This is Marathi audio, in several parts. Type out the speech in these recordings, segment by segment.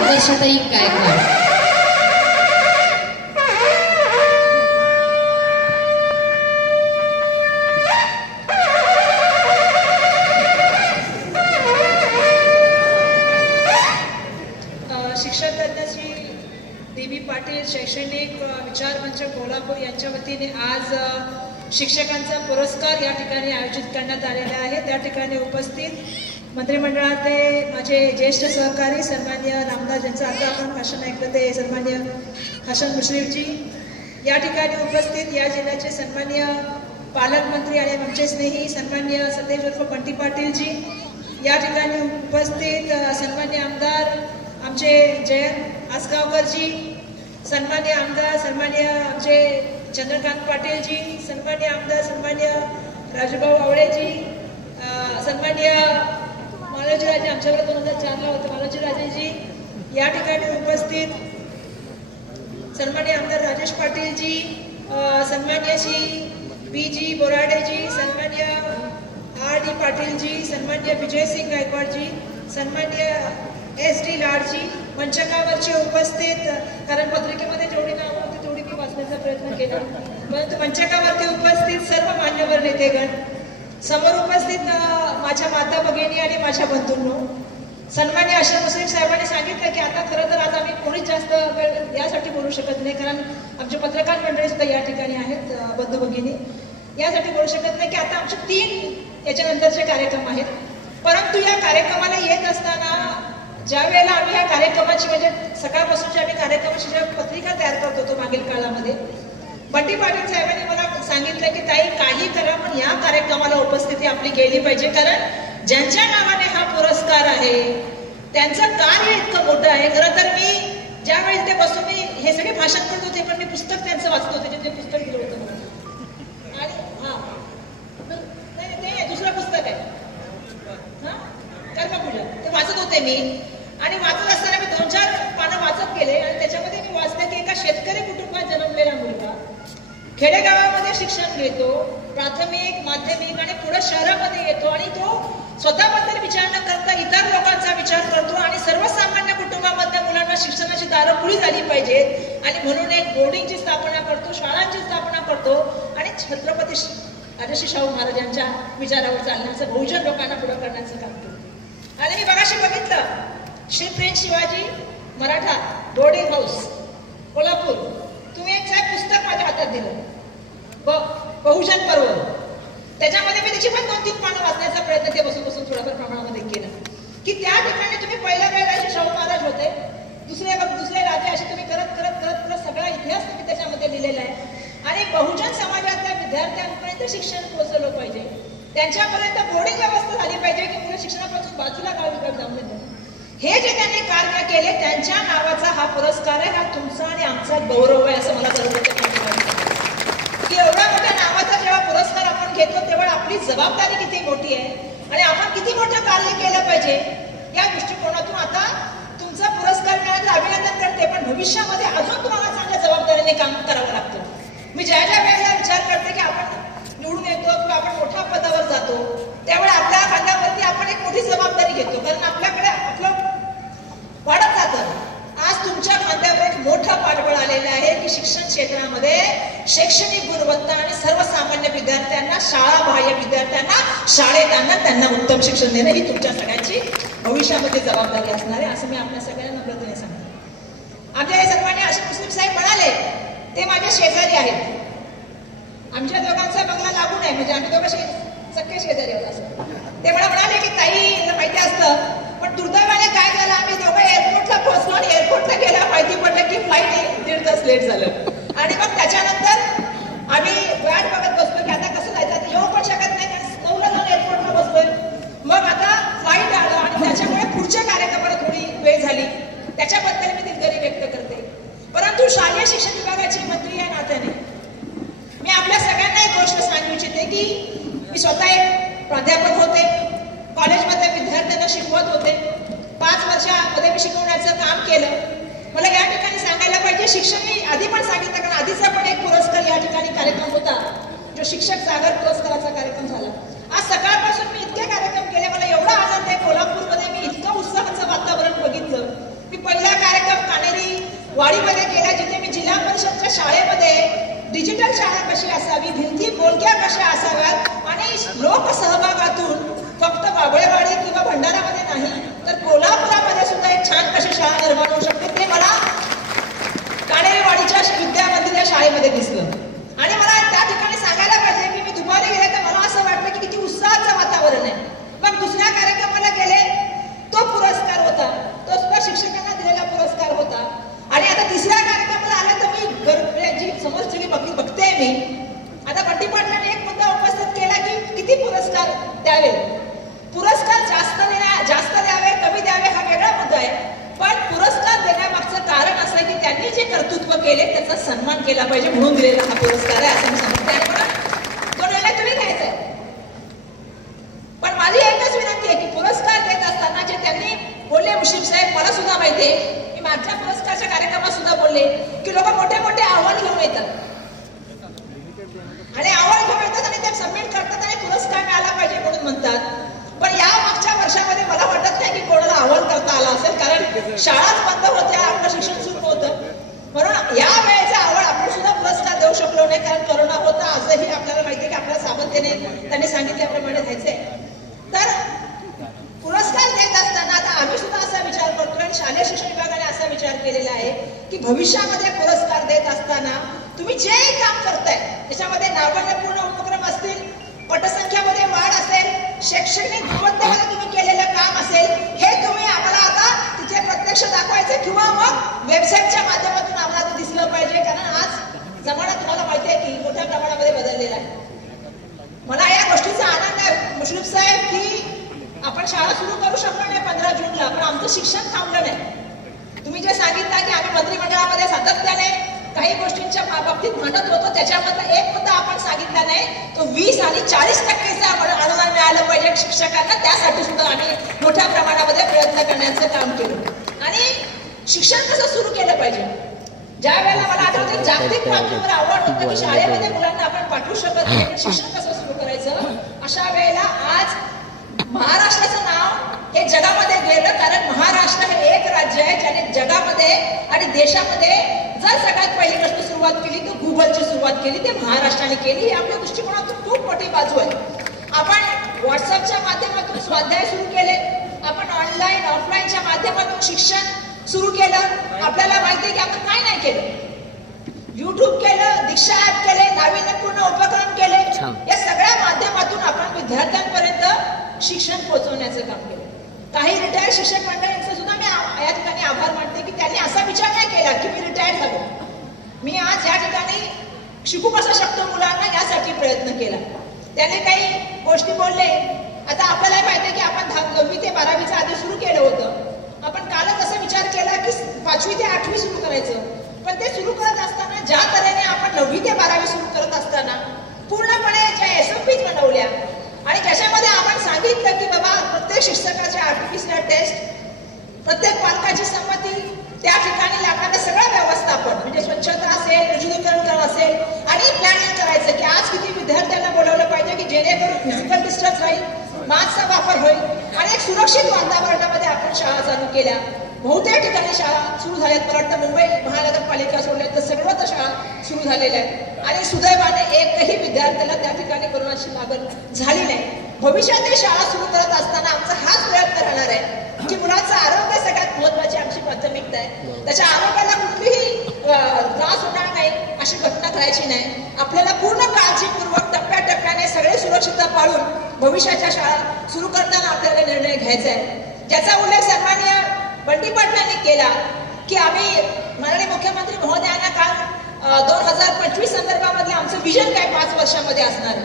आदर्शताई गायकवाड शिक्षण तज्ज्ञ श्री डी बी पाटील शैक्षणिक विचार मंच कोल्हापूर यांच्या वतीने आज शिक्षकांचा पुरस्कार या ठिकाणी आयोजित करण्यात आलेला आहे. त्या ठिकाणी उपस्थित मंत्रिमंडळाचे माझे ज्येष्ठ सहकारी सन्मान्य रामदास यांचं आता आपण भाषण ऐकलं ते सन्मान्य हसन मुश्रीफजी. या ठिकाणी उपस्थित या जिल्ह्याचे सन्मान्य पालकमंत्री आणि आमचे स्नेही सन्मान्य सतेज उर्फ बंटी पाटीलजी. या ठिकाणी उपस्थित सन्मान्य आमदार आमचे जयंत आसगावकरजी सन्मान्य आमदार सन्मान्य आमचे चंद्रकांत पाटीलजी सन्मान्य आमदार सन्मान्य राजूभाऊ आवळेजी सन्मान्य सन्मान्य मालोजीराजे आमच्याकडे दोन हजार चारला होतं. मालोजीराजेजी या ठिकाणी उपस्थित. सन्मान्य आमदार राजेश पाटीलजी सन्मान्य श्री बी जी बोराडेजी सन्मान्य आर डी पाटीलजी सन्मान्य विजयसिंग गायकवाडजी सन्मान्य एस डी लाडजी मंचकावरचे उपस्थित. कारण पत्रिकेमध्ये जेवढी नावं होती तेवढी मी वाचण्याचा प्रयत्न केला. परंतु मंचकावरती उपस्थित सर्व मान्यवर नेतेगण समोर उपस्थित माझ्या माता भगिनी आणि माझ्या बंधूंनो सन्मान्य अशा मुस्लिम साहेबांनी सांगितलं की आता खरं तर आज आम्ही कोणीच जास्त वेळ यासाठी बोलू शकत नाही कारण आमचे पत्रकार मंडळी सुद्धा या ठिकाणी आहेत बंधू भगिनी. यासाठी बोलू शकत नाही की आता आमचे तीन याच्यानंतरचे कार्यक्रम आहेत. परंतु या कार्यक्रमाला येत असताना ज्या वेळेला आम्ही या कार्यक्रमाची म्हणजे सकाळपासूनच्या आम्ही कार्यक्रमाची ज्या पत्रिका तयार करत होतो मागील काळामध्ये बटी पाटील साहेबांनी मला सांगितलं की ताई काही करा पण या कार्यक्रमाला उपस्थिती आपली गेली पाहिजे कारण ज्यांच्या नावाने हा पुरस्कार आहे त्यांचं कार्य इतकं मोठं आहे. खरं तर मी ज्यावेळेस ते बसून मी हे सगळे भाषण करत होते पण मी पुस्तक त्यांचं वाचत होते जे ते पुस्तक दिलं होतं मला. आणि हा. नाही नाही, ते दुसरं पुस्तक आहे. हा? कर्मपूजन ते वाचत होते मी. आणि वाचत असताना मी दोन चार पानं वाचत गेले आणि त्याच्यामध्ये मी वाचलं की एका शेतकरी कुटुंबात जन्मलेला मुलगा खेडेगावामध्ये शिक्षण घेतो प्राथमिक माध्यमिक आणि पुढे शहरामध्ये येतो आणि तो स्वतःबद्दल विचार न करता इतर लोकांचा विचार करतो आणि सर्वसामान्य कुटुंबामधल्या मुलांना शिक्षणाची दारं खुली झाली पाहिजेत. आणि म्हणून एक बोर्डिंगची स्थापना करतो शाळांची स्थापना करतो. आणि छत्रपती श- राजर्षी शाहू महाराजांच्या विचारावर चालण्याचं बहुजन लोकांना पुढे करण्याचं काम करतो. आणि मी बघाशी बघितलं Shri prince Shivaji Maratha boarding house Kolhapur. तुम्ही एक साहेब पुस्तक माझ्या हातात दिलं. बहुजन पर्व. त्याच्यामध्ये मी त्याची पण दोन तीन पानं वाचण्याचा प्रयत्न ते बसून बसून थोड्याफार प्रमाणामध्ये केला. की त्या ठिकाणी तुम्ही पहिल्या वेळेला असे शाहू महाराज होते. दुसरे दुसरे राजे असे तुम्ही करत करत करत करत सगळा इतिहास तुम्ही त्याच्यामध्ये लिहिलेला आहे. आणि बहुजन समाजातल्या विद्यार्थ्यांपर्यंत शिक्षण पोहोचलं पाहिजे. त्यांच्यापर्यंत बोर्डिंग व्यवस्था झाली पाहिजे की मुलं शिक्षणापासून बाजूला गावी जाऊन देतात हे जे त्यांनी कार्य केले त्यांच्या नावाचा हा पुरस्कार आहे हा तुमचा आणि आमचा गौरव आहे असं मला सर्व एवढ्या मोठ्या नावाचा जेव्हा पुरस्कार आपण घेतो तेव्हा आपली जबाबदारी किती मोठी आहे? आणि आपण किती मोठं कार्य केलं पाहिजे? या दृष्टिकोनातून आता तुमचा पुरस्कार मिळाला अभिनंदन करते पण भविष्यामध्ये अजून तुम्हाला चांगल्या जबाबदारीने काम करावं लागतं. मी ज्या ज्या वेळेला विचार करते की आपण निवडून येतो किंवा आपण मोठ्या पदावर जातो त्यावेळी आपल्या खांद्यावरती आपण एक मोठी जबाबदारी घेतो कारण आपल्याकडे आपलं वाढत जातं. आज तुमच्या खांद्यावर एक मोठं पाठबळ आलेलं आहे की शिक्षण क्षेत्रामध्ये शैक्षणिक गुणवत्ता आणि सर्वसामान्य विद्यार्थ्यांना शाळा बाह्य विद्यार्थ्यांना शाळेत आणणं त्यांना उत्तम शिक्षण देणं ही तुमच्या सगळ्यांची भविष्यामध्ये जबाबदारी असणार आहे असं मी आपल्या सगळ्यांना नम्रतेने सांगतो. आमच्या हे असे मुस्लिम साहेब म्हणाले ते माझ्या शेजारी आहेत. आमच्या दोघांचा बंगला लागून आहे म्हणजे आम्ही दोघं शे सख्खे शेजारी होत असं. ते मला म्हणाले की ताई माहिती असतं पण दुर्दैवाने काय झालं आम्ही दोघं एअरपोर्टला पोहोचलो आणि एअरपोर्टला गेला माहिती पडलं की फ्लाईट दीड तास लेट झालं. आणि मग त्याच्यानंतर आम्ही वाट बघत बसलो की आता कसं जायचं? आता येऊ पण शकत नाही कारण जाऊन एअरपोर्टला बसलोय मग आता फ्लाईट आलं आणि त्याच्यामुळे पुढच्या कार्यक्रमाला थोडी वेळ झाली. त्याच्याबद्दल मी दिलगिरी व्यक्त करते. परंतु शालेय शिक्षण विभागाची मंत्री या नात्याने मी आपल्या सगळ्यांना एक गोष्ट सांगू इच्छिते की मी स्वतः एक प्राध्यापक होते. कॉलेजमध्ये विद्यार्थ्यांना शिकवत होते. पाच वर्षामध्ये मी शिकवण्याचं काम केलं. मला या ठिकाणी सांगायला पाहिजे शिक्षण मी आधी पण सांगितलं कारण आधीचा पण एक पुरस्कार या ठिकाणी कार्यक्रम होता जो शिक्षक सागर पुरस्काराचा कार्यक्रम झाला. आज सकाळपासून मी इतके कार्यक्रम केले मला एवढा आनंद आहे कोल्हापूरमध्ये मी इतकं उत्साहाचं वातावरण बघितलं. मी पहिला कार्यक्रम कानेरी वाडीमध्ये गेल्या जिथे मी जिल्हा परिषदच्या शाळेमध्ये डिजिटल शाळा कशी असावी भिंती बोलक्या कशा असाव्यात आणि लोकसहभागातून फक्त बाबळेवाडी किंवा भंडारामध्ये नाही तर कोल्हापूर छान कशी शाळा निर्माण होऊ शकते ते मला काणेवाडीच्या विद्या मंदिर या शाळेमध्ये दिसलं. आणि मला त्या ठिकाणी सांगायला पाहिजे की मी दुपारी गेले तर मला असं वाटलं की किती उत्साहाचं वातावरण आहे. पण दुसऱ्या कार्यक्रमाला गेले तो पुरस्कार होता. तो सुद्धा शिक्षकांना दिलेला पुरस्कार होता. आणि आता तिसऱ्या कार्यक्रमाला आला तर मी गरजी म्हणजे समोर सगळी बघ- बघते मी. आता बंटी पाटलाने एक मुद्दा उपस्थित केला की किती पुरस्कार द्यावे? पुरस्कार जास्त आहे. पण पुरस्कार देण्यामागचं कारण असं आहे की त्यांनी जे कर्तृत्व केले त्याचा सन्मान केला पाहिजे म्हणून दिलेला हा पुरस्कार आहे असं मी सांगते. तो निर्णय तुम्ही घ्यायचा आहे. पण माझी एकच विनंती आहे की पुरस्कार देत असताना जे त्यांनी बोलले मुशीफ साहेब मला सुद्धा माहिती आहे मी माझ्या पुरस्कारच्या कार्यक्रमात सुद्धा बोलले की लोक मोठे मोठे आव्हान घेऊन येतात. आणि आव्हान घेऊन येतात आणि ते सबमिट करतात आणि पुरस्कार मिळाला पाहिजे म्हणून म्हणतात. पण या मागच्या वर्षामध्ये मला वाटत नाही की कोणाला आव्हान करता आला शाळाच बंद होत्या आपलं शिक्षण सुरू होतं. म्हणून या वेळेचा आवड आपण सुद्धा पुरस्कार देऊ शकलो नाही कारण करोना होता आजही आपल्याला माहिती की आपल्याला सामर्थ्याने त्यांनी सांगितल्याप्रमाणे द्यायचंय तर पुरस्कार देत असताना आता आम्ही सुद्धा असा विचार करतो आणि शालेय शिक्षण विभागाने असा विचार केलेला आहे की भविष्यामध्ये पुरस्कार देत असताना तुम्ही जे काम करताय त्याच्यामध्ये नाविन्यपूर्ण उपक्रम असतील पटसंख्यामध्ये वाढ असेल शैक्षणिक गुणवत्तेमध्ये तुम्ही केलेलं काम असेल हे तुम्ही आम्हाला प्रत्यक्ष दाखवायचं किंवा मग वेबसाईटच्या माध्यमातून आम्हाला ते दिसलं पाहिजे. कारण आज जमाना तुम्हाला माहिती आहे की मोठ्या प्रमाणामध्ये बदललेला आहे. मला या गोष्टीचा आनंद आहे मुश्रीफ साहेब की आपण शाळा सुरू करू शकलो नाही पंधरा जूनला पण आमचं शिक्षण थांबलं नाही. तुम्ही जे सांगितलं की आम्ही मंत्रिमंडळामध्ये सातत्याने काही गोष्टींच्या बाबतीत म्हणत होतो त्याच्यामधला एक मुद्दा आपण सांगितला नाही. तो वीस आणि चाळीस टक्केचं आपण अनुदान मिळालं पाहिजे शिक्षकांना. त्यासाठी सुद्धा आम्ही मोठ्या प्रमाणामध्ये प्रयत्न करण्याचं काम केलं. आणि शिक्षण कसं सुरू केलं पाहिजे? ज्या वेळेला मला आठवते जागतिक पातळीवर आवड होतं की शाळेमध्ये मुलांना आपण पाठवू शकत नाही शिक्षण कसं सुरू करायचं? अशा वेळेला आज महाराष्ट्राचं नाव हे जगामध्ये गेलं कारण महाराष्ट्र हे एक राज्य आहे ज्याने जगामध्ये आणि देशामध्ये जर सगळ्यात पहिली गोष्ट सुरुवात केली तर गुगलची सुरुवात केली ते महाराष्ट्राने केली ही आपल्या दृष्टिकोनातून खूप मोठी बाजू आहे. आपण व्हॉट्सअपच्या माध्यमातून स्वाध्याय सुरू केले आपण ऑनलाईन ऑफलाईनच्या माध्यमातून शिक्षण सुरू केलं. आपल्याला माहिती आहे की आपण काय नाही केलं. युट्यूब केलं दीक्षा ऍप केले नाविन्यपूर्ण उपक्रम केले. या सगळ्या माध्यमातून आपण विद्यार्थ्यांपर्यंत शिक्षण पोहोचवण्याचं काम केलं. काही रिटायर्ड शिक्षक मंडळींचं सुद्धा मी या ठिकाणी आभार मानते की त्यांनी असा विचार नाही केला की मी रिटायर्ड झालो. मी आज या ठिकाणी शिकू कसं शकतो मुलांना यासाठी प्रयत्न केला. त्याने काही गोष्टी बोलले आता आपल्याला माहिती की आपण दहा- नववी ते बारावीचं आधी सुरू केलं होतं. आपण कालच असा विचार केला की पाचवी ते आठवी सुरू करायचं. पण ते सुरू करत असताना ज्या तऱ्हेने आपण नववी ते बारावी सुरू करत असताना पूर्णपणे ज्या एस एम पीज बनवल्या आणि ज्याच्यामध्ये आपण सांगितलं की बाबा प्रत्येक शिक्षकाच्या आर्टिफिशियल टेस्ट प्रत्येक पालकाची संमती त्या ठिकाणी लागणारं सगळं व्यवस्थापन म्हणजे स्वच्छता असेल निर्जलीकरण असेल आणि प्लॅनिंग करायचं की आज किती विद्यार्थ्यांना बोलवलं पाहिजे की जेणेकरून फिजिकल डिस्टन्स राहील मास्कचा वापर होईल. आणि एक सुरक्षित वातावरणामध्ये आपण शाळा चालू केल्या. बहुतेक ठिकाणी शाळा सुरू झाल्यात. मला वाटतं मुंबई महानगरपालिका सोडल्या तर सर्वत्र शाळा सुरू झालेल्या आहेत. आणि सुदैवाने एकही विद्यार्थ्याला त्या ठिकाणी कोरोनाची लागण झाली नाही. भविष्यातही शाळा सुरू करत असताना आमचा हाच प्रयत्न राहणार आहे की मुलाचं आरोग्य सगळ्यात महत्वाची आमची प्राथमिकता आहे. त्याच्या आरोग्याला कुठलीही त्रास होणार नाही अशी घटना करायची नाही. आपल्याला पूर्ण काळजीपूर्वक टप्प्याटप्प्याने सगळे सुरक्षितता पाळून भविष्याच्या शाळा सुरू करताना आपल्याला निर्णय घ्यायचा आहे. ज्याचा उल्लेख सन्माननीय बंटी पाटलांनी केला की आम्ही माननीय मुख्यमंत्री महोदयांना काल दोन हजार पंचवीस संदर्भामध्ये आमचं विजन काय पाच वर्षामध्ये असणार?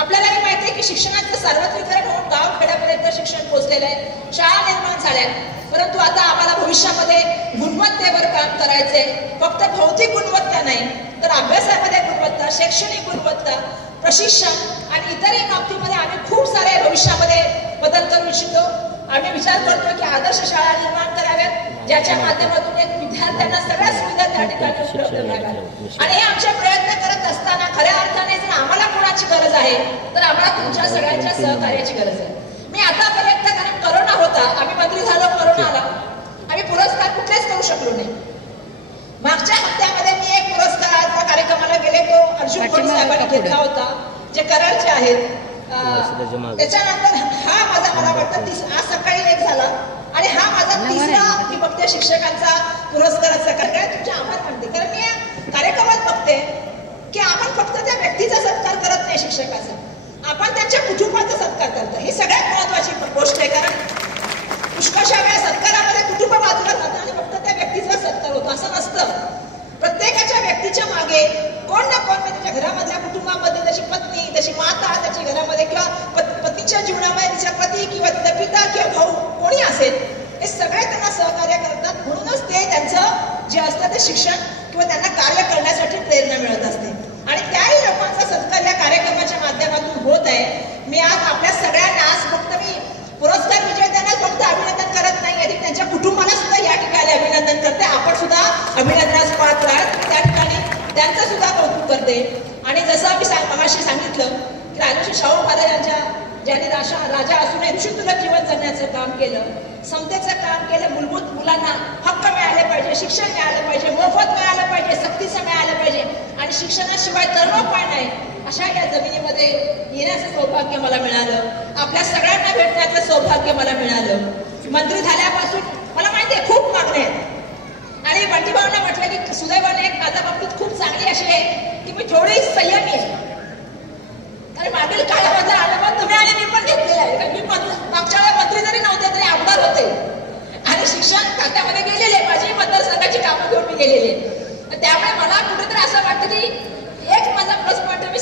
आपल्याला हे माहिती आहे की शिक्षणाचं सार्वत्रिकरण होऊन गाव खेड्यापर्यंत शिक्षण पोहोचलेलं आहे. शाळा निर्माण झाल्या परंतु आता आम्हाला भविष्यामध्ये गुणवत्तेवर काम करायचंय. फक्त भौतिक गुणवत्ता नाही तर अभ्यासामध्ये गुणवत्ता शैक्षणिक गुणवत्ता प्रशिक्षण आणि इतरही बाबतीमध्ये आम्ही खूप सारे भविष्यामध्ये बदल करू इच्छितो आम्ही विचार करतो की आदर्श शाळा निर्माण कराव्यात ज्याच्या माध्यमातून एक विद्यार्थ्यांना सगळ्या सुविधा त्या ठिकाणी उपलब्ध व्हाव्यात. आणि हे आमचे प्रयत्न करत असताना खऱ्या अर्थाने जर आम्हाला कोणाची गरज आहे तर आम्हाला तुमच्या सगळ्यांच्या सहकार्याची गरज आहे. मी आतापर्यंत कारण करोना होता आम्ही मंत्री झालो करोना आला. आम्ही पुरस्कार कुठलेच करू शकलो नाही. मागच्या हप्त्यामध्ये कार्यक्रमाला गेले तो अर्जुन खोड साहेबांनी? घेतला होता. जे कराडचे आहेत मागे. त्याच्यानंतर हा माझा मला वाटतं तीस आज सकाळी एक झाला. आणि हा माझा तिसरा? मी बघते शिक्षकांचा पुरस्काराचा कार्यक्रम तुमचे आभार मानते कारण मी या कार्यक्रमात बघते की आपण फक्त त्या व्यक्तीचा सत्कार करत नाही शिक्षकाचा. आपण त्यांच्या कुटुंबाचा सत्कार करतो. ही सगळ्यात महत्वाची गोष्ट आहे. कारण पुष्कळशा वेळा सत्कारामध्ये कुटुंब बाजूला जातं आणि फक्त त्या व्यक्तीचा सत्कार होतो. असं नसतं. प्रत्येकाच्या व्यक्तीच्या मागे कोण ना कोण म्हणजे त्याच्या घरामधल्या कुटुंबामध्ये त्याची पत्नी त्याची माता त्याची घरामध्ये किंवा पतीच्या जीवनामध्ये तिचा पती किंवा तिचा पिता किंवा भाऊ कोणी असेल हे सगळे त्यांना सहकार्य करतात. म्हणूनच ते त्यांचं जे असतं ते शिक्षण किंवा त्यांना कार्य करण्यासाठी प्रेरणा मिळत असते. आणि त्याही लोकांचा सत्कार या कार्यक्रमाच्या माध्यमातून होत आहे. मी आज आपल्या सगळ्यांना आज फक्त मी पुरस्कार विजेत्यांना फक्त अभिनंदन करत नाही आणि त्यांच्या कुटुंबाला सुद्धा या ठिकाणी अभिनंदन करते. आपण सुद्धा अभिनंदनास पात्र आहात. त्या ठिकाणी त्यांचं सुद्धा कौतुक करते. आणि जसं मी सांग मगाशी सांगितलं की राजर्षी शाहू महाराजांच्या ज्यांनी राजा राजा असून ऋषितुल्य जीवन जगण्याचं काम केलं. समतेचं काम केलं. मूलभूत मुलांना हक्क मिळाले पाहिजे शिक्षण मिळालं पाहिजे मोफत मिळालं पाहिजे सक्तीचं मिळालं पाहिजे. आणि शिक्षणाशिवाय तरुणोपाय नाही. अशा या जमिनीमध्ये येण्याचं सौभाग्य मला मिळालं. आपल्या सगळ्यांना भेटण्याचं सौभाग्य मला मिळालं. मंत्री झाल्यापासून मला माहिती आहे खूप मागण्या आहेत. आणि बंटीभाऊंना म्हटलं की सुदैवाने एक माझ्या बाबतीत खूप चांगली अशी आहे की मी थोडी संयमी आहे. कारण मागील काळामध्ये आल्यावर तुम्ही आणि मी पण घेतलेलं आहे. कारण मी मागच्या वेळेला मंत्री जरी नव्हते तरी आमदार होते. आणि शिक्षण खात्यामध्ये गेलेले माझी मतदारसंघाची कामं घेऊन मी गेलेले. त्यामुळे मला कुठेतरी असं वाटतं की एक माझा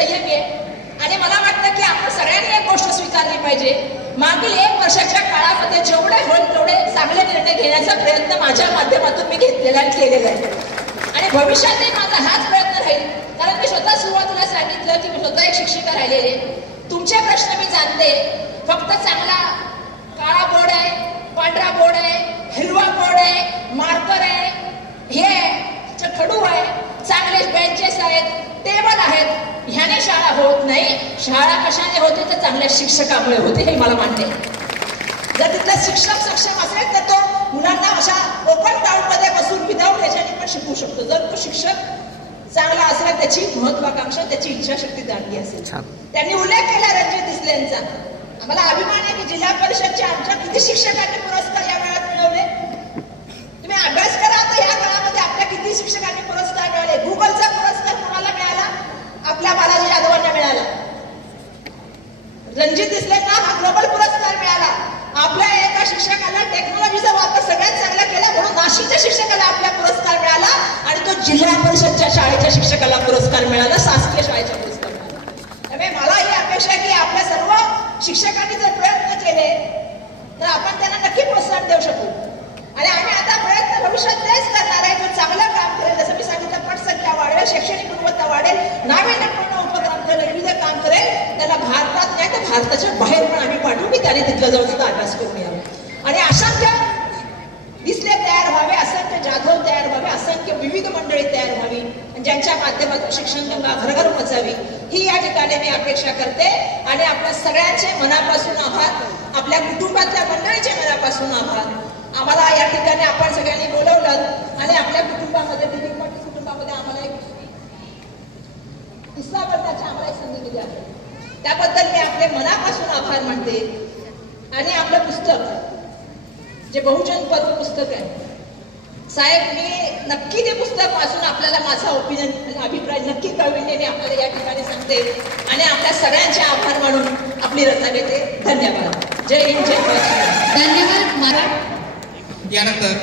संयमी आहे. आणि मला वाटतं की आपण सगळ्यांनी एक गोष्ट स्वीकारली पाहिजे. मागील एक वर्षाच्या काळामध्ये जेवढे होईल तेवढे चांगले निर्णय घेण्याचा प्रयत्न माझ्या माध्यमातून मी घेतलेला केलेला आहे. आणि भविष्यातही माझा हाच प्रयत्न राहील. कारण मी स्वतः सुरुवातीला सांगितलं की मी स्वतः एक शिक्षिका राहिलेली तुमचे प्रश्न मी जाणते. फक्त चांगला काळा बोर्ड आहे पांढरा बोर्ड आहे हिरवा बोर्ड आहे मार्कर आहे. हे आहे, खडू आहे चांगले बेंचेस आहेत टेबल आहेत. ह्याने शाळा होत नाही. शाळा कशाने होते तर चांगल्या शिक्षकामुळे होते हे मला आहे. जर तिथला शिक्षक सक्षम असेल तर तो मुलांना अशा ओपन ग्राउंडमध्ये बसून विदाऊट याच्याने पण शिकवू शकतो. जर तो शिक्षक चांगला असेल त्याची महत्वाकांक्षा त्याची इच्छाशक्ती जाणली असेल. त्यांनी उल्लेख केला रणजित दिसले यांचा आम्हाला अभिमान आहे की जिल्हा परिषदच्या आमच्या किती शिक्षकांनी पुरस्कार या वेळात मिळवले? तुम्ही अभ्यास करा तर या किती शिक्षकांनी पुरस्कार मिळाले. गुगलचा पुरस्कार कोणाला मिळाला? आपल्या बालाजी यादवांना मिळाला. रणजित इस्लेमला हा ग्लोबल पुरस्कार मिळाला. आपल्या एका शिक्षकाला टेक्नॉलॉजीचा वापर सगळ्यात चांगला केला म्हणून नाशिकच्या शिक्षकाला आपला पुरस्कार मिळाला आणि तो जिल्हा परिषदच्या शाळेच्या शिक्षकाला पुरस्कार मिळाला शासकीय शाळेचा पुरस्कार त्यामुळे मला ही अपेक्षा आहे की आपल्या सर्व शिक्षकांनी जर प्रयत्न केले तर आपण त्यांना नक्की प्रोत्साहन देऊ शकू. आणि आम्ही आता प्रयत्न भविष्यात तेच करणार आहे. जो चांगलं काम करेल जसं मी सांगितलं पटसंख्या वाढेल शैक्षणिक गुणवत्ता वाढेल नाविन्यपूर्ण उपक्रम करेल विविध काम करेल त्याला भारतात नाही तर भारताच्या बाहेर पण आम्ही पाठवू. की त्याने तिथलं जाऊन सुद्धा अभ्यास करून या आणि असंख्य दिसले तयार व्हावे असंख्य जाधव तयार व्हावे असंख्य विविध मंडळी तयार व्हावी ज्यांच्या माध्यमातून शिक्षण गंगा घरघर पोचावी ही या ठिकाणी मी अपेक्षा करते. आणि आपल्या सगळ्यांचे मनापासून आभार आपल्या कुटुंबातल्या मंडळीचे मनापासून आभार. आम्हाला या ठिकाणी आपण सगळ्यांनी बोलवलं आणि आपल्या कुटुंबामध्ये दिलीप पाटील कुटुंबामध्ये आम्हाला एक किस्सा बनण्याची आम्हाला संधी दिली आहे. त्याबद्दल मी आपले मनापासून आभार मानते आणि आपलं पुस्तक जे बहुजन पर्व पुस्तक आहे साहेब मी नक्की ते पुस्तक वाचून आपल्याला माझा ओपिनियन अभिप्राय नक्की कळविणे मी आपल्याला या ठिकाणी सांगते आणि आपल्या सगळ्यांचे आभार मानून आपली रत्ना घेते धन्यवाद. जय हिंद जय महाराष्ट्र. धन्यवाद मला எனக்கு